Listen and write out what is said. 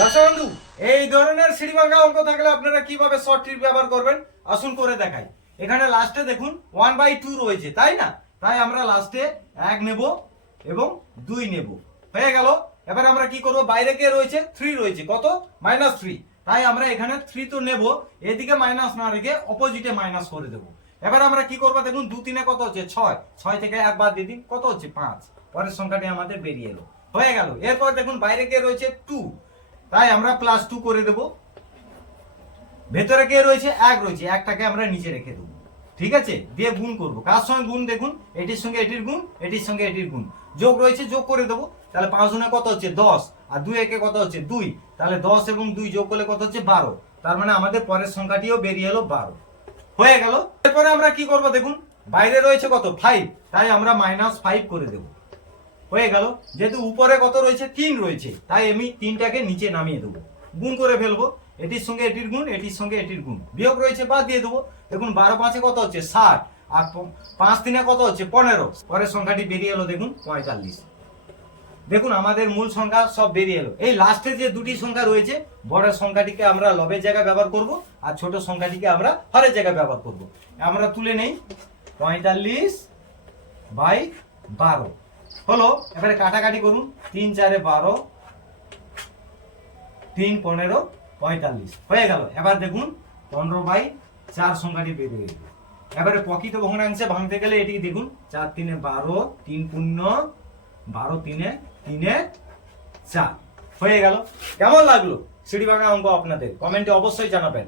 দর্শক বন্ধু, এই ধরনের সিঁড়িভাঙা অঙ্ক থাকলে আপনারা কিভাবে শর্ট ট্রিক ব্যবহার করবেন আসুন করে দেখাই। এখানে লাস্টে দেখুন 1/2 রয়েছে, তাই না? তাই আমরা লাস্টে 1 নেব এবং 2 নেব। হয়ে গেল। এবার আমরা কি করব, বাইরে কে রয়েছে 3 রয়েছে, কত -3। তাই আমরা এখানে 3 তো নেব, এদিকে মাইনাস না রেখে অপোজিটে মাইনাস করে দেব। এবার আমরা কি করব দেখুন, 2 3 কত হচ্ছে 6, 6 থেকে 1 বাদ দিয়ে দিন, কত হচ্ছে 5। পরের সংখ্যাটি আমাদের বেরিয়ে এলো। হয়ে গেল। এরপর দেখুন বাইরে কে রয়েছে 2, তাই আমরা +2 করে দেব। ভেতরে কে রয়েছে 1 রয়েছে, একটাকে আমরা নিচে রেখে দেবো। ঠিক আছে, দিয়ে গুণ করব। কার সঙ্গে গুণ দেখুন, এটির সঙ্গে এটির গুণ, এটির সঙ্গে এটির গুণ, যোগ রয়েছে যোগ করে দেবো। তাহলে 5 গুণে কত হচ্ছে 10, আর 2 একে কত হচ্ছে 2। তাহলে 10 এবং 2 যোগ করলে কত হচ্ছে 12। তার মানে আমাদের পরের সংখ্যাটিও বেরিয়ে এলো 12। হয়ে গেল। এরপরে আমরা কি করব দেখুন, বাইরে রয়েছে কত 5, তাই আমরা -5 করে দেব। হয়ে গেল। যেহেতু উপরে কত রয়েছে 3 রয়েছে, তাই আমি 3টাকে নিচে নামিয়ে দেবো, গুণ করে ফেলবো। এটির সঙ্গে এটির গুণ, এটির সঙ্গে এটির গুণ, বিয়োগ রয়েছে বাদ দিয়ে দেবো। দেখুন 12 5 কত হচ্ছে 60, আর 5 3 কত হচ্ছে 15। পরের সংখ্যাটি বেরিয়ে এলো দেখুন 45। দেখুন আমাদের মূল সংখ্যা সব বেরিয়ে এলো। এই লাস্টে যে দুটি সংখ্যা রয়েছে, বড় সংখ্যাটিকে আমরা লবের জায়গায় ব্যবহার করব, আর ছোট সংখ্যাটিকে আমরা হরের জায়গায় ব্যবহার করব। আমরা তুলে নেই 45/12 হলো। এবারে কাটাকাটি করুন, 3 4 12, 3 15 45 হয়ে গেল। এবার দেখুন 15/4 সংখ্যাটি বেরিয়ে গেল। এবারে প্রকৃত ভগ্নাংশে ভাঙতে গেলে এটি দেখুন 4 3 12, 3 0 12, 3 3 4 হয়ে গেল। কেমন লাগলো সিঁড়িভাঙা অঙ্ক আপনাদের? কমেন্টে অবশ্যই জানাবেন।